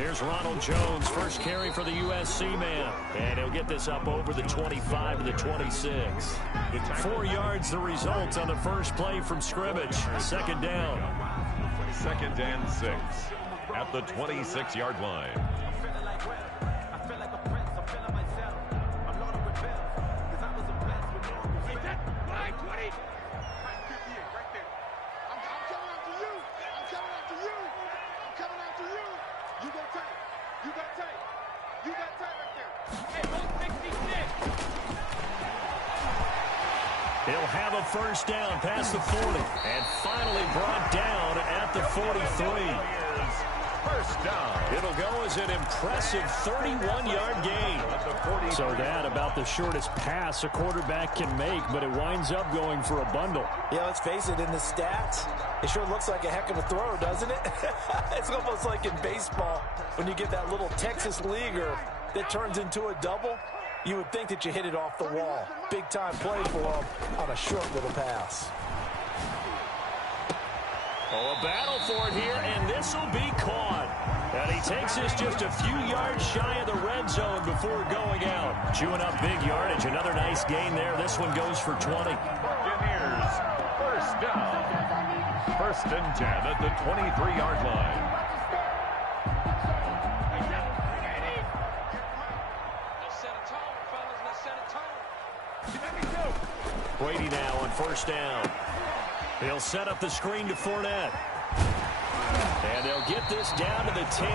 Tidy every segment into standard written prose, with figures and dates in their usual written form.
Here's Ronald Jones, first carry for the USC man. And he'll get this up over the 25 to the 26. 4 yards the result on the first play from scrimmage. Second down. 2nd and 6 at the 26-yard line. He'll have a first down past the 40 and finally brought down at the 43. First down. It'll go as an impressive 31-yard gain. So that about the shortest pass a quarterback can make, but it winds up going for a bundle. Yeah, let's face it, in the stats, it sure looks like a heck of a throw, doesn't it? It's almost like in baseball when you get that little Texas leaguer that turns into a double. You would think that you hit it off the wall. Big-time play for him on a short little pass. Oh, a battle for it here, and this will be caught. And he takes this just a few yards shy of the red zone before going out. Chewing up big yardage. Another nice gain there. This one goes for 20. Buccaneers, first down. 1st and 10 at the 23-yard line. Brady now on first down. He'll set up the screen to Fournette. And they'll get this down to the 10.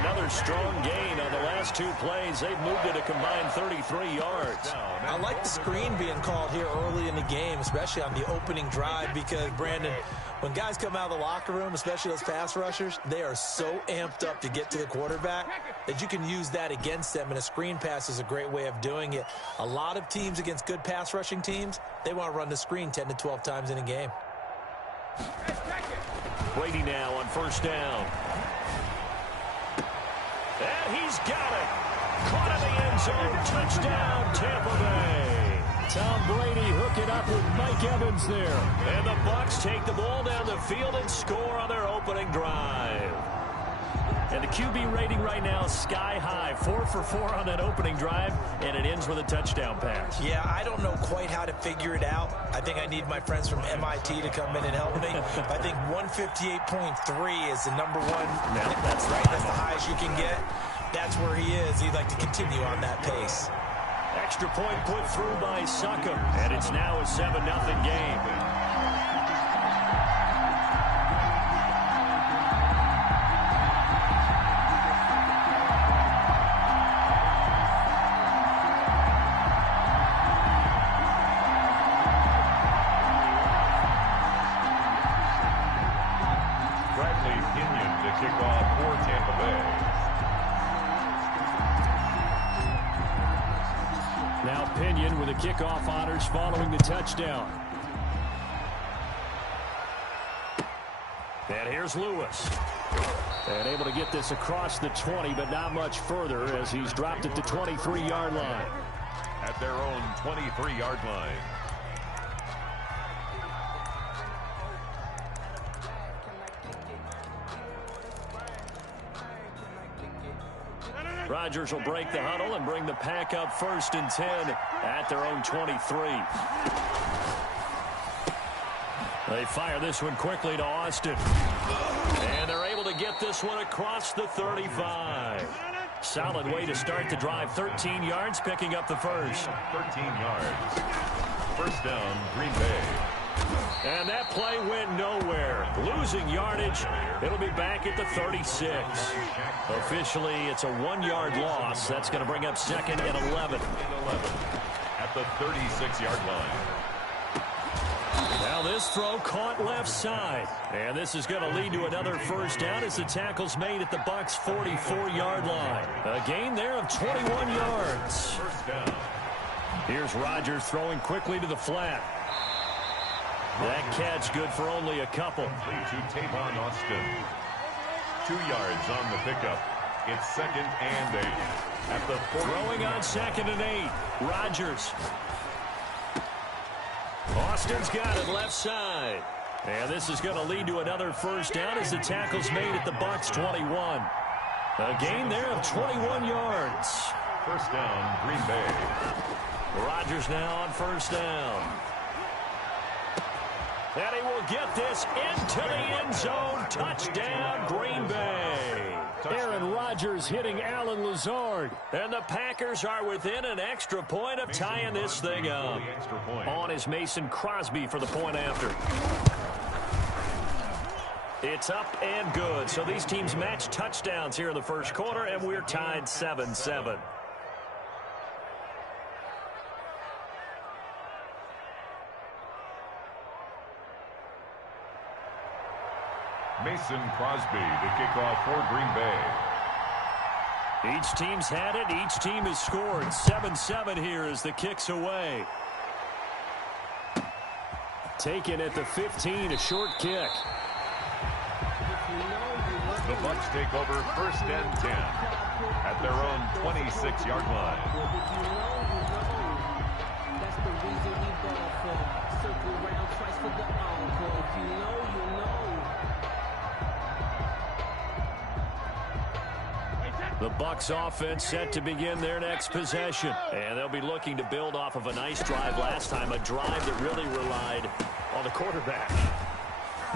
Another strong gain on the last 2 plays. They've moved it a combined 33 yards. I like the screen being called here early in the game, especially on the opening drive, because, Brandon, when guys come out of the locker room, especially those pass rushers, they are so amped up to get to the quarterback that you can use that against them, and a screen pass is a great way of doing it. A lot of teams against good pass rushing teams, they want to run the screen 10 to 12 times in a game. Brady now on first down. And he's got it. Caught in the end zone. Touchdown, Tampa Bay. Tom Brady hooking up with Mike Evans there. And the Bucs take the ball down the field and score on their opening drive. And the QB rating right now is sky high. 4 for 4 on that opening drive, and it ends with a touchdown pass. Yeah, I don't know quite how to figure it out. I think I need my friends from MIT to come in and help me. I think 158.3 is the number one. That's right. That's the highest you can get. That's where he is. He'd like to continue on that pace. Extra point put through by Succop, and it's now a 7-0 game. Kickoff honors following the touchdown. And here's Lewis. And able to get this across the 20, but not much further as he's dropped at the 23-yard line. At their own 23-yard line. Rodgers will break the huddle and bring the pack up 1st and 10 at their own 23. They fire this one quickly to Austin. And they're able to get this one across the 35. Solid way to start the drive. 13 yards, picking up the first. 13 yards. First down, Green Bay. And that play went nowhere. Losing yardage. It'll be back at the 36. Officially, it's a 1-yard loss. That's going to bring up 2nd and 11. At the 36-yard line. Now this throw caught left side. And this is going to lead to another first down as the tackle's made at the Bucs' 44-yard line. A gain there of 21 yards. First down. Here's Rodgers throwing quickly to the flat. That catch good for only a couple. To Tavon Austin. 2 yards on the pickup. It's 2nd and 8. At the 40. Throwing on 2nd and 8. Rodgers. Austin's got it left side. And this is going to lead to another first down as the tackle's made at the Bucs' 21. A gain there of 21 yards. First down, Green Bay. Rodgers now on first down. And he will get this into the end zone. Touchdown, Green Bay. Aaron Rodgers hitting Alan Lazard. And the Packers are within an extra point of tying this thing up. On is Mason Crosby for the point after. It's up and good. So these teams match touchdowns here in the first quarter, and we're tied 7-7. Mason Crosby to kick off for Green Bay. Each team's had it. Each team has scored. 7-7 here as the kick's away. Taken at the 15, a short kick. The Bucs take over first and 10 at their own 26-yard line. That's the reason we ball for. Circle round twice for the encore. If you know, you know. The Bucs offense set to begin their next possession. And they'll be looking to build off of a nice drive last time, a drive that really relied on the quarterback.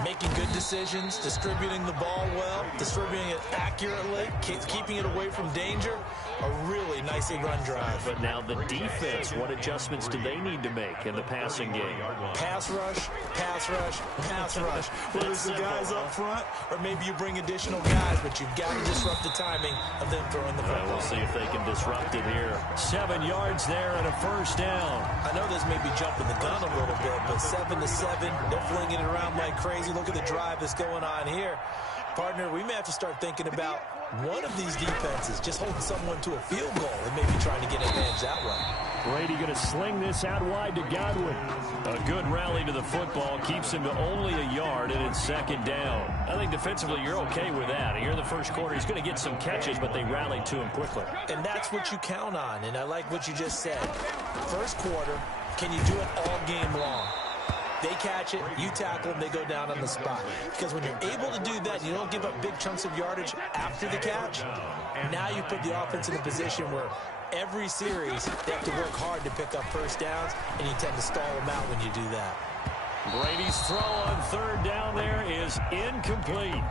Making good decisions, distributing the ball well, distributing it accurately, keeping it away from danger. A really nicely run drive. But now the defense, what adjustments do they need to make in the passing game? Pass rush, pass rush, pass rush. Whether it's the guys up front or maybe you bring additional guys, but you've got to disrupt the timing of them throwing the football. We'll see if they can disrupt it here. 7 yards there and a first down. I know this may be jumping the gun a little bit, but 7-7, they're flinging it around like crazy. Look at the drive that's going on here. Partner, we may have to start thinking about one of these defenses just holding someone to a field goal and maybe trying to get an advantage that way. Brady going to sling this out wide to Godwin. A good rally to the football keeps him to only a yard, and it's second down. I think defensively you're okay with that. Here in the first quarter, he's going to get some catches, but they rallied to him quickly. And that's what you count on, and I like what you just said. First quarter, can you do it all game long? They catch it, you tackle them, they go down on the spot. Because when you're able to do that, you don't give up big chunks of yardage after the catch. Now you put the offense in a position where every series they have to work hard to pick up first downs, and you tend to stall them out when you do that. Brady's throw on third down there is incomplete.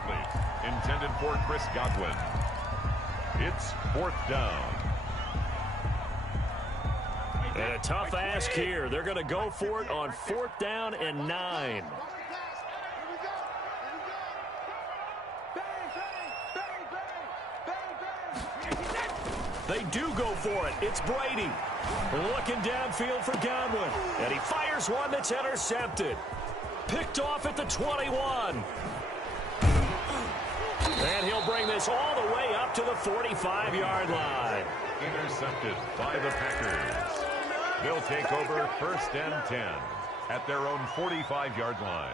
Intended for Chris Godwin. It's fourth down. And a tough ask here. They're going to go for it on fourth down and 9. They do go for it. It's Brady. Looking downfield for Godwin. And he fires one that's intercepted. Picked off at the 21. And he'll bring this all the way up to the 45-yard line. Intercepted by the Packers. They'll take over first and 10 at their own 45-yard line.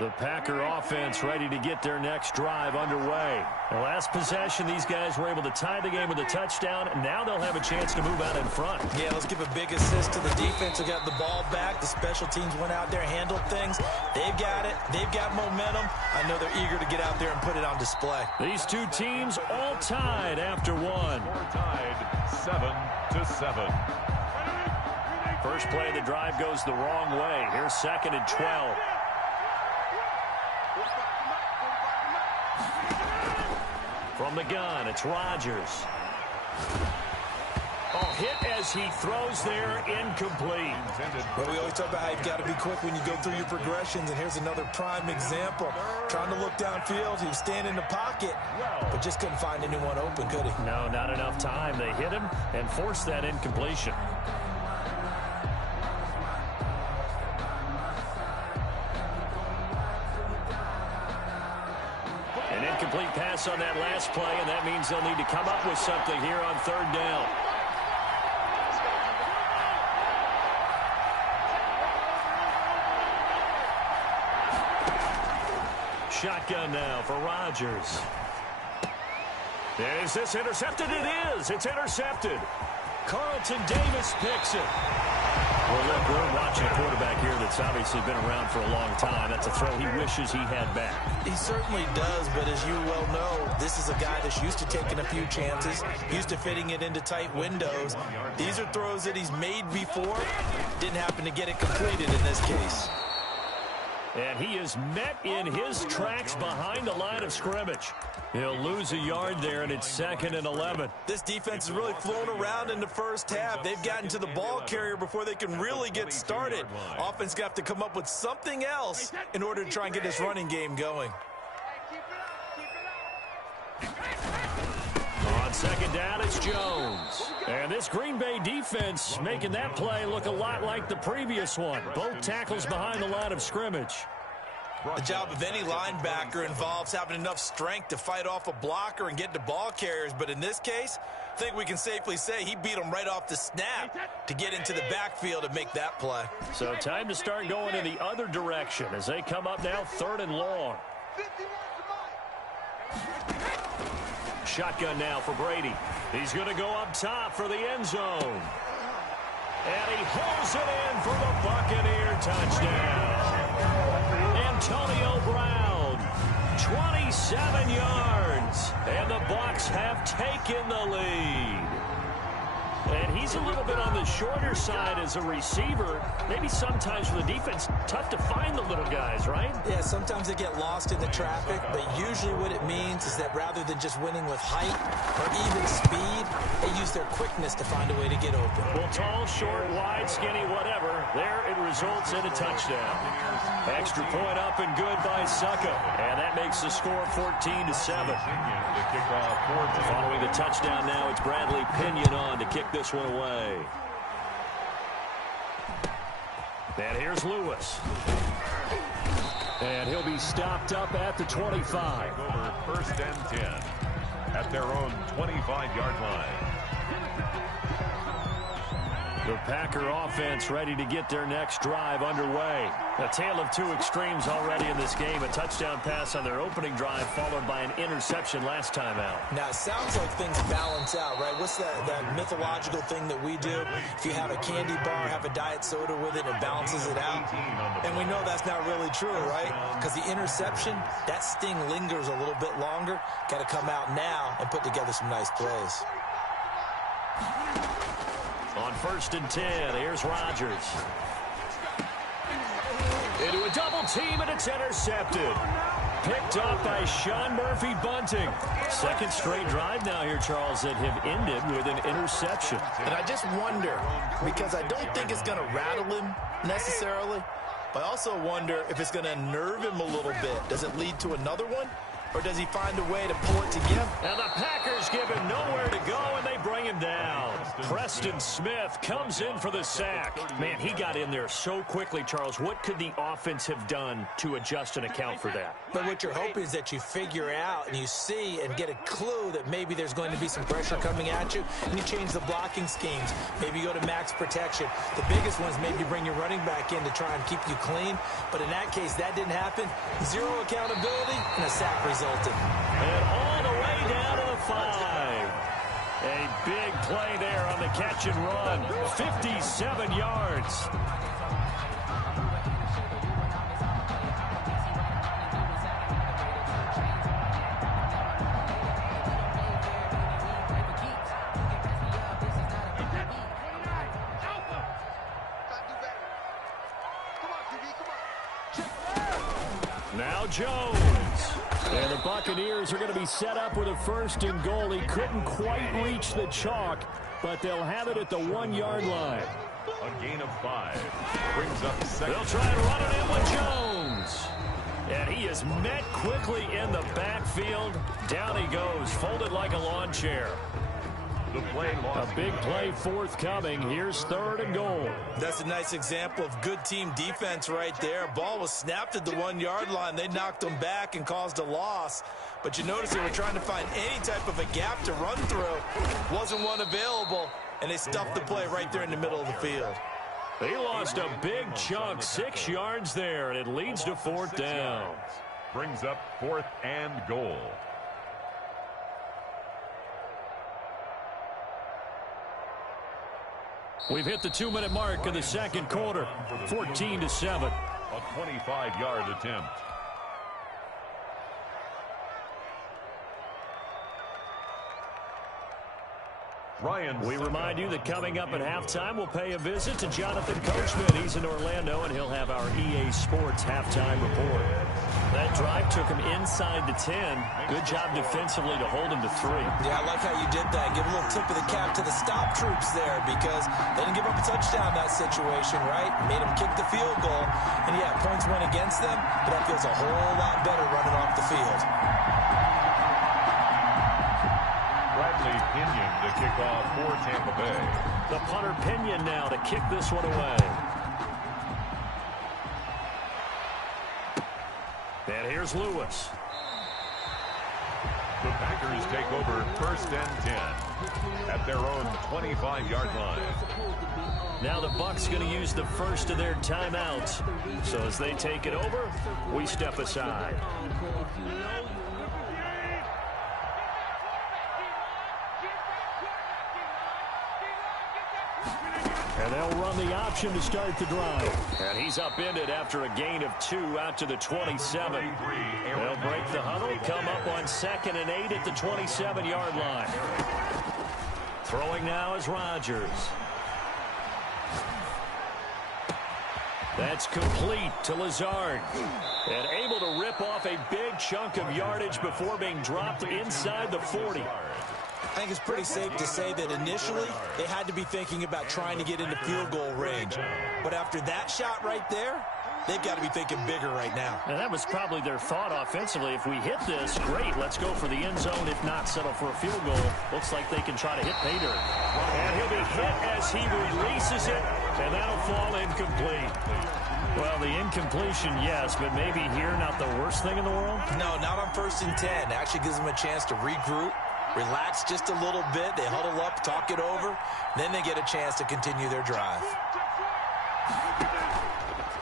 The Packer offense ready to get their next drive underway. The last possession, these guys were able to tie the game with a touchdown. Now they'll have a chance to move out in front. Yeah, let's give a big assist to the defense who got the ball back. The special teams went out there, handled things. They've got it. They've got momentum. I know they're eager to get out there and put it on display. These two teams all tied after one. We're tied 7-7. First play of the drive goes the wrong way. Here's second and 12. From the gun, it's Rodgers. Oh, hit as he throws there, incomplete. Well, we always talk about how you've got to be quick when you go through your progressions, and here's another prime example. Trying to look downfield, he was standing in the pocket, but just couldn't find anyone open, could he? No, not enough time. They hit him and forced that incompletion. An incomplete pass on that last play, and that means they'll need to come up with something here on third down. Shotgun now for Rodgers. Is this intercepted? It is. It's intercepted. Carlton Davis picks it. Well, look, we're watching a quarterback here that's obviously been around for a long time. That's a throw he wishes he had back. He certainly does, but as you well know, this is a guy that's used to taking a few chances, used to fitting it into tight windows. These are throws that he's made before. Didn't happen to get it completed in this case. And he is met in his tracks behind the line of scrimmage. He'll lose a yard there, and it's 2nd and 11. This defense has really flown around in the first half. They've gotten to the ball carrier before they can really get started. Offense got to come up with something else in order to try and get this running game going. On 2nd down, it's Jones. And this Green Bay defense making that play look a lot like the previous one. Both tackles behind the line of scrimmage. The job of any linebacker involves having enough strength to fight off a blocker and get to ball carriers. But in this case, I think we can safely say he beat him right off the snap to get into the backfield and make that play. So time to start going in the other direction as they come up now 3rd and long. Shotgun now for Brady. He's going to go up top for the end zone. And he holds it in for the Buccaneer touchdown. Antonio Brown, 27 yards. And the Bucs have taken the lead. And he's a little bit on the shorter side as a receiver. Maybe sometimes for the defense, tough to find the little guys, right? Yeah, sometimes they get lost in the traffic, but usually what it means is that rather than just winning with height or even speed, they use their quickness to find a way to get open. Well, tall, short, wide, skinny, whatever, there it results in a touchdown. Extra point up and good by Succa. And that makes the score 14-7. Following the touchdown now, it's Bradley Pinion on to kick this one away. And here's Lewis. And he'll be stopped up at the 25. Over 1st and 10 at their own 25-yard line. The Packer offense ready to get their next drive underway. A tale of two extremes already in this game. A touchdown pass on their opening drive followed by an interception last time out. Now, it sounds like things balance out, right? What's that mythological thing that we do? If you have a candy bar, have a diet soda with it, it balances it out. And we know that's not really true, right? Because the interception, that sting lingers a little bit longer. Got to come out now and put together some nice plays. On 1st and 10, here's Rodgers. Into a double team, and it's intercepted. Picked up by Sean Murphy-Bunting. 2nd straight drive now here, Charles, that have ended with an interception. And I just wonder, because I don't think it's going to rattle him necessarily, but I also wonder if it's going to unnerve him a little bit. Does it lead to another one? Or does he find a way to pull it together? And the Packers give him nowhere to go, and they bring him down. Preston Smith comes in for the sack. Man, he got in there so quickly, Charles. What could the offense have done to adjust and account for that? But what you're hoping is that you figure out and you see and get a clue that maybe there's going to be some pressure coming at you, and you change the blocking schemes. Maybe you go to max protection. The biggest one is maybe bring your running back in to try and keep you clean. But in that case, that didn't happen. Zero accountability and a sack resulted. And all the way down to the 5. A big play there on the catch and run. 57 yards. Now Jones. And the Buccaneers are going to be set up with a 1st and goal. He couldn't quite reach the chalk, but they'll have it at the 1-yard line. A gain of 5. Brings up 2nd. They'll try and run it in with Jones. And he is met quickly in the backfield. Down he goes, folded like a lawn chair. The play lost. A big play forthcoming. Here's 3rd and goal. That's a nice example of good team defense right there. Ball was snapped at the 1-yard line. They knocked them back and caused a loss. But you notice they were trying to find any type of a gap to run through. Wasn't one available, and they stuffed the play right there in the middle of the field. He lost a big chunk, 6 yards there, and it leads to 4th down. Brings up 4th and goal. We've hit the 2-minute mark of the second quarter, 14-7. A 25-yard attempt. We remind you that coming up at halftime, we'll pay a visit to Jonathan Coachman. He's in Orlando, and he'll have our EA Sports halftime report. That drive took him inside the 10. Good job defensively to hold him to 3. Yeah, I like how you did that. Give a little tip of the cap to the stop troops there because they didn't give up a touchdown in that situation, right? Made them kick the field goal. And, yeah, points went against them, but that feels a whole lot better running off the field. Bradley Pinion to kick off for Tampa Bay. The punter Pinion now to kick this one away. And here's Lewis. The Packers take over 1st and 10 at their own 25-yard line. Now the Bucs going to use the first of their timeouts. So as they take it over, we step aside. And they'll run the option to start the drive. And he's upended after a gain of 2 out to the 27. They'll break the huddle, come up on 2nd and 8 at the 27-yard line. Throwing now is Rodgers. That's complete to Lazard. And able to rip off a big chunk of yardage before being dropped inside the 40. I think it's pretty safe to say that initially they had to be thinking about trying to get into field goal range. But after that shot right there, they've got to be thinking bigger right now. And that was probably their thought offensively. If we hit this, great, let's go for the end zone. If not, settle for a field goal. Looks like they can try to hit pay dirt. And he'll be hit as he releases it, and that'll fall incomplete. Well, the incompletion, yes, but maybe here not the worst thing in the world? No, not on 1st and 10. Actually gives them a chance to regroup, relax just a little bit. They huddle up, talk it over. Then they get a chance to continue their drive.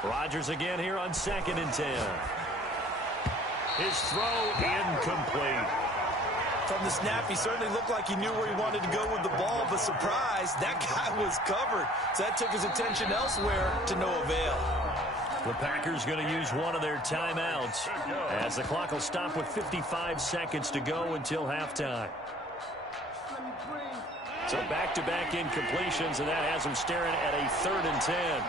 Rodgers again here on 2nd and 10. His throw incomplete. From the snap, he certainly looked like he knew where he wanted to go with the ball, but surprise, that guy was covered. So that took his attention elsewhere to no avail. The Packers going to use one of their timeouts as the clock will stop with 55 seconds to go until halftime. So back-to-back incompletions, and that has them staring at a 3rd and 10.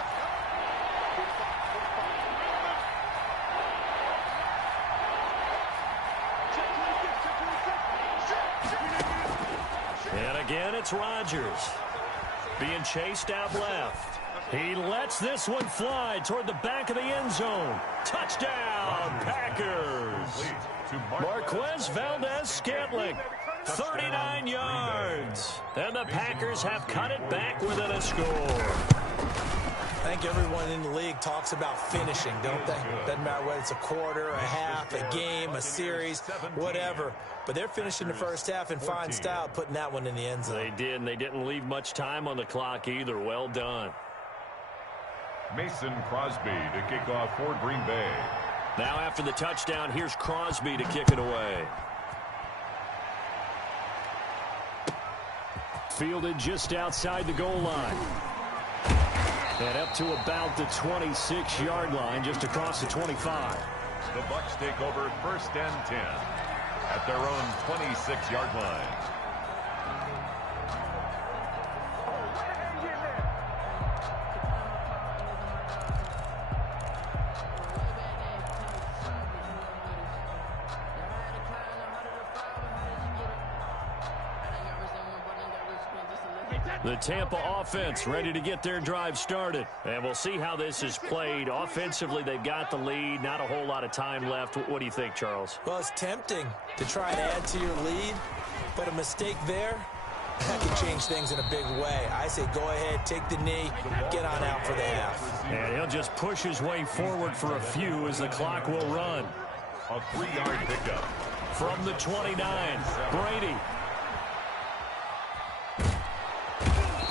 And again, it's Rodgers being chased out left. He lets this one fly toward the back of the end zone. Touchdown, Packers. Marquez Valdez-Scantling, 39 yards. And the Packers have cut it back within a score. I think everyone in the league talks about finishing, don't they? Doesn't matter whether it's a quarter, a half, a game, a series, whatever. But they're finishing the first half in fine style, putting that one in the end zone. They did, and they didn't leave much time on the clock either. Well done. Mason Crosby to kick off for Green Bay. Now after the touchdown, here's Crosby to kick it away. Fielded just outside the goal line. And up to about the 26-yard line, just across the 25. The Bucs take over 1st and 10 at their own 26-yard line. The Tampa offense ready to get their drive started. And we'll see how this is played. Offensively, they've got the lead. Not a whole lot of time left. What do you think, Charles? Well, it's tempting to try and add to your lead, but a mistake there, that could change things in a big way. I say go ahead, take the knee, get on out for the half. And he'll just push his way forward for a few as the clock will run. A 3-yard pickup. From the 29, Brady.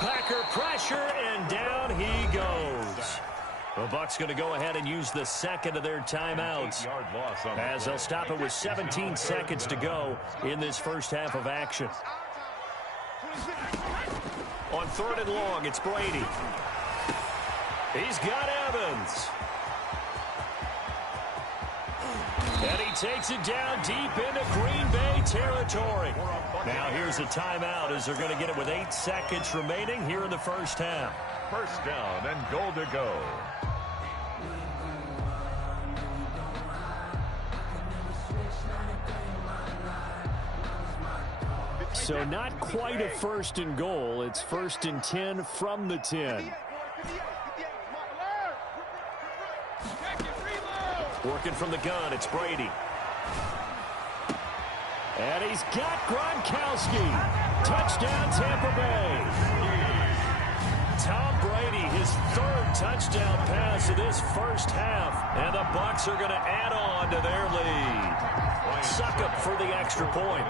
Packer pressure, and down he goes. The Bucs going to go ahead and use the second of their timeouts as they'll stop it with 17 seconds to go in this first half of action. On 3rd and long, it's Brady. He's got Evans. And he takes it down deep into Green Bay territory. Now here's a timeout as they're going to get it with 8 seconds remaining here in the first half. First down and goal to go. So not quite a 1st and goal. It's 1st and 10 from the 10. Working from the gun, it's Brady. And he's got Gronkowski. Touchdown, Tampa Bay. Tom Brady, his 3rd touchdown pass of this first half. And the Bucs are going to add on to their lead. Succop for the extra point.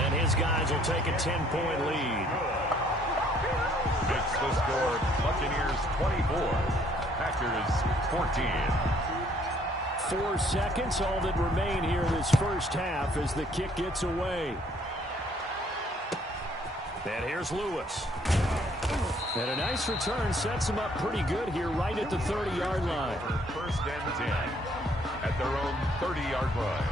And his guys will take a 10-point lead. Makes the score Buccaneers 24, Packers 14. 4 seconds, all that remain here in this first half as the kick gets away. And here's Lewis. And a nice return sets him up pretty good here right at the 30-yard line. 1st and 10 at their own 30-yard line.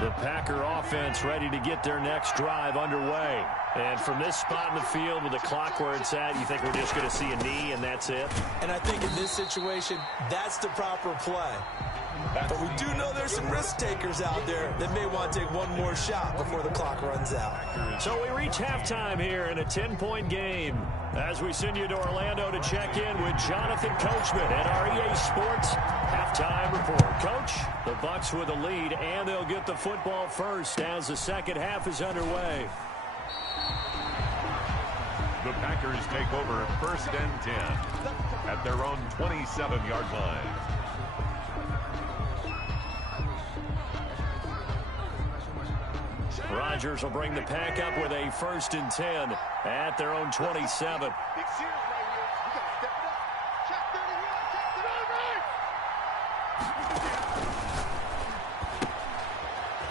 The Packer offense ready to get their next drive underway. And from this spot in the field with the clock where it's at, you think we're just going to see a knee and that's it? And I think in this situation, that's the proper play. But we do know there's some risk takers out there that may want to take one more shot before the clock runs out. So we reach halftime here in a 10-point game as we send you to Orlando to check in with Jonathan Coachman at our EA Sports Halftime Report. Coach, the Bucs with a lead, and they'll get the football first as the second half is underway. The Packers take over 1st and 10 at their own 27-yard line. Rodgers will bring the pack up with a 1st and 10 at their own 27.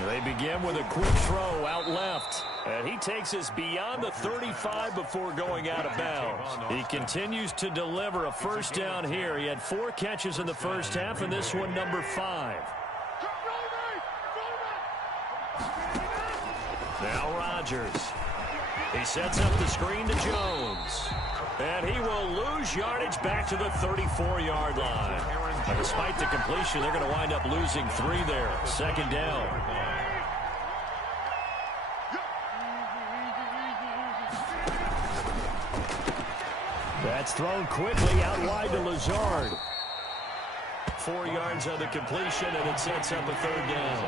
They begin with a quick throw out left. And he takes us beyond the 35 before going out of bounds. He continues to deliver a first down here. He had 4 catches in the first half, and this one number 5. Now Rodgers. He sets up the screen to Jones. And he will lose yardage back to the 34-yard line. But despite the completion, they're going to wind up losing 3 there. 2nd down. That's thrown quickly out wide to Lazard. 4 yards on the completion, and it sets up a 3rd down.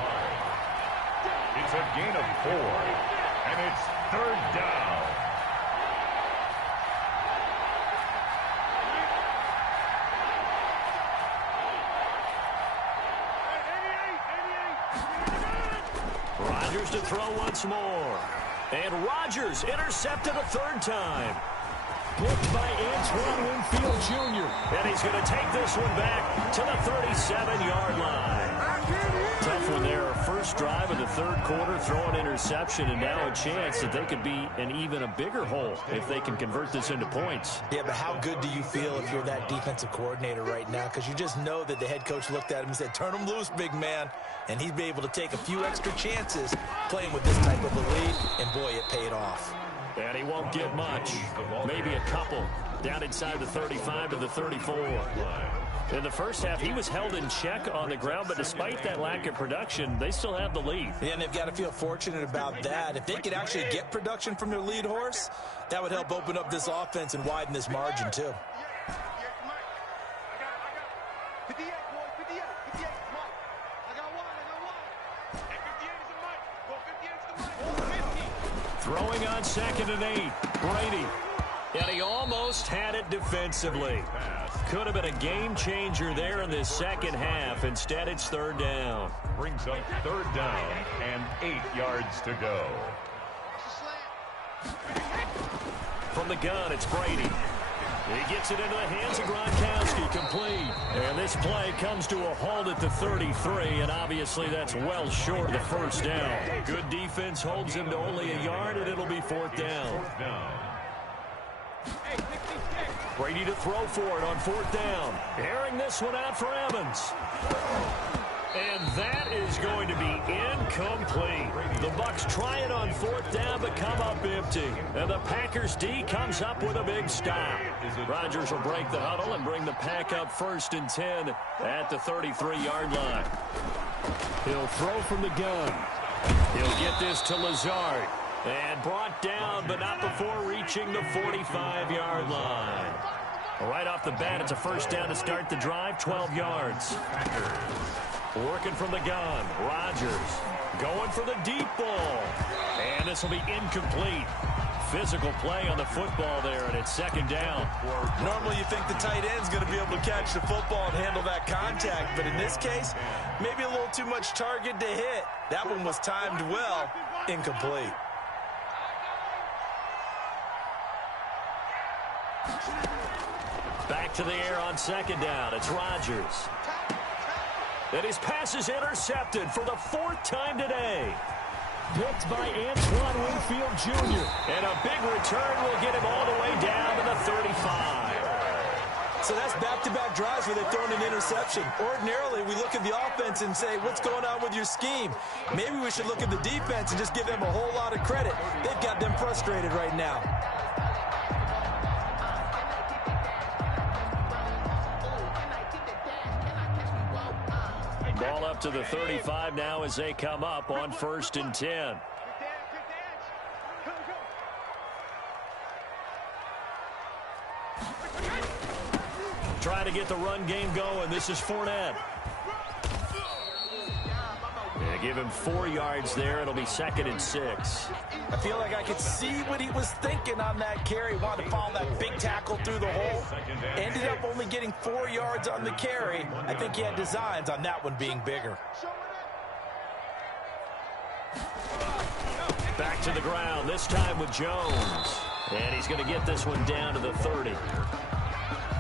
It's a gain of 4, and it's 3rd down. Rodgers to throw once more. And Rodgers intercepted a 3rd time. Blocked by Antoine Winfield Jr. And he's going to take this one back to the 37-yard line. Tough one there. First drive of the 3rd quarter, throw an interception, and now a chance that they could be in even a bigger hole if they can convert this into points. Yeah, but how good do you feel if you're that defensive coordinator right now? Because you just know that the head coach looked at him and said, turn him loose, big man. And he'd be able to take a few extra chances playing with this type of a lead, and boy, it paid off. And he won't get much. Maybe a couple. Down inside the 35 to the 34. In the first half, he was held in check on the ground, but despite that lack of production, they still have the lead. Yeah, and they've got to feel fortunate about that. If they could actually get production from their lead horse, that would help open up this offense and widen this margin, too. Throwing on 2nd and 8, Brady. And he almost had it defensively. Could have been a game changer there in this second half. Instead, it's 3rd down. Brings up 3rd down and 8 yards to go. From the gun, it's Brady. He gets it into the hands of Gronkowski, complete. And this play comes to a halt at the 33, and obviously that's well short of the first down. Good defense holds him to only a yard, and it'll be fourth down. Brady to throw for it on fourth down. Airing this one out for Evans. And that is going to be incomplete. The Bucs try it on fourth down, but come up empty. And the Packers D comes up with a big stop. Rodgers will break the huddle and bring the Pack up 1st and 10 at the 33-yard line. He'll throw from the gun. He'll get this to Lazard. And brought down, but not before reaching the 45-yard line. Right off the bat, it's a first down to start the drive, 12 yards. Working from the gun, Rodgers going for the deep ball. And this will be incomplete. Physical play on the football there, and it's second down. Normally you think the tight end's going to be able to catch the football and handle that contact, but in this case, maybe a little too much target to hit. That one was timed well, incomplete. Back to the air on second down. It's Rodgers. And his pass is intercepted for the 4th time today. Picked by Antoine Winfield Jr. And a big return will get him all the way down to the 35. So that's back-to-back drives where they've thrown an interception. Ordinarily, we look at the offense and say, what's going on with your scheme? Maybe we should look at the defense and just give them a whole lot of credit. They've got them frustrated right now. Ball up to the 35 now as they come up on 1st and 10. Trying to get the run game going. This is Fournette. They give him 4 yards there. It'll be 2nd and 6. I feel like I could see what he was thinking on that carry. Wanted to follow that big tackle through the hole. Ended up only getting 4 yards on the carry. I think he had designs on that one being bigger. Back to the ground, this time with Jones. And he's going to get this one down to the 30.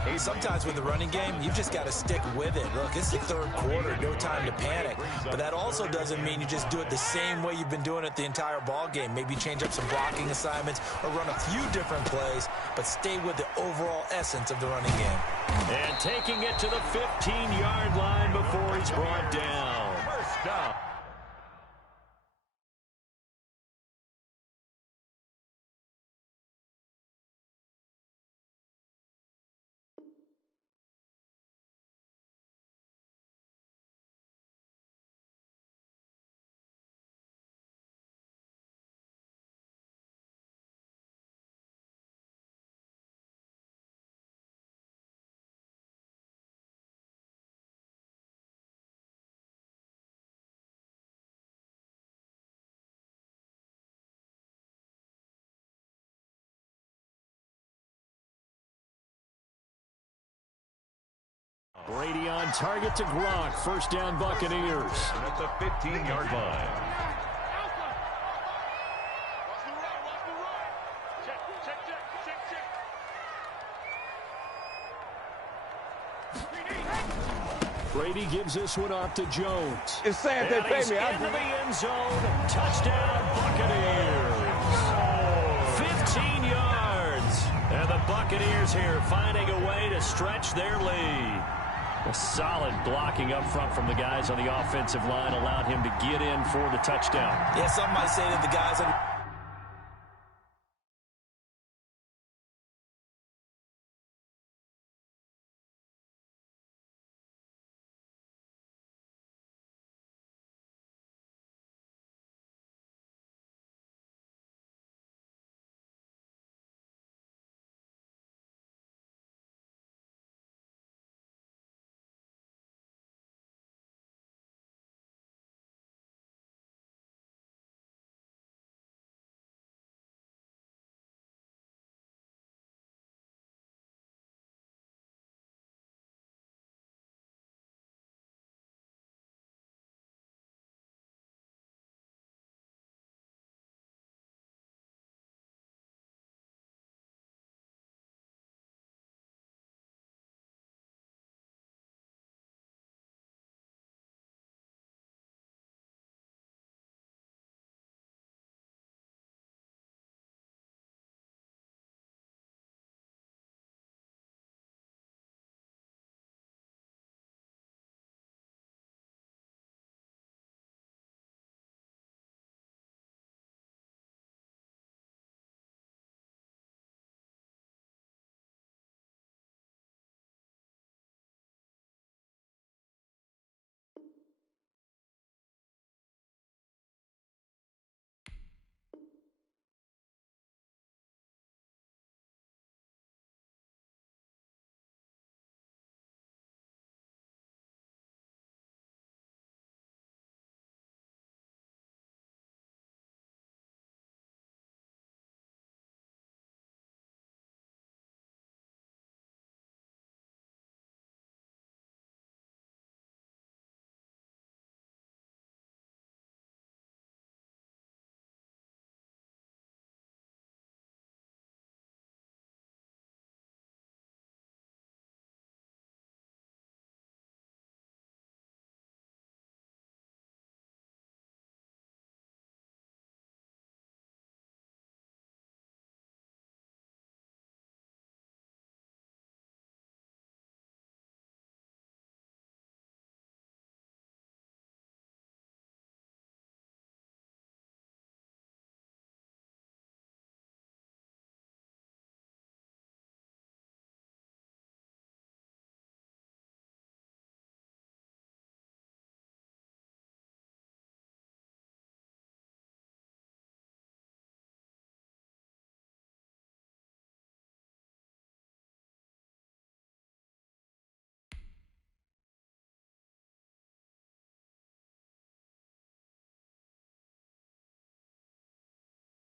Hey, sometimes with the running game, you've just got to stick with it. Look, it's the 3rd quarter, no time to panic. But that also doesn't mean you just do it the same way you've been doing it the entire ball game. Maybe change up some blocking assignments or run a few different plays, but stay with the overall essence of the running game. And taking it to the 15-yard line before he's brought down. First down. Brady on target to Gronk. First down, Buccaneers. At the 15-yard line. Brady gives this one off to Jones. It's sad they pay me. Into the end zone. Touchdown, Buccaneers. 15 yards. And the Buccaneers here finding a way to stretch their lead. A solid blocking up front from the guys on the offensive line allowed him to get in for the touchdown. Yeah, some might say that the guys on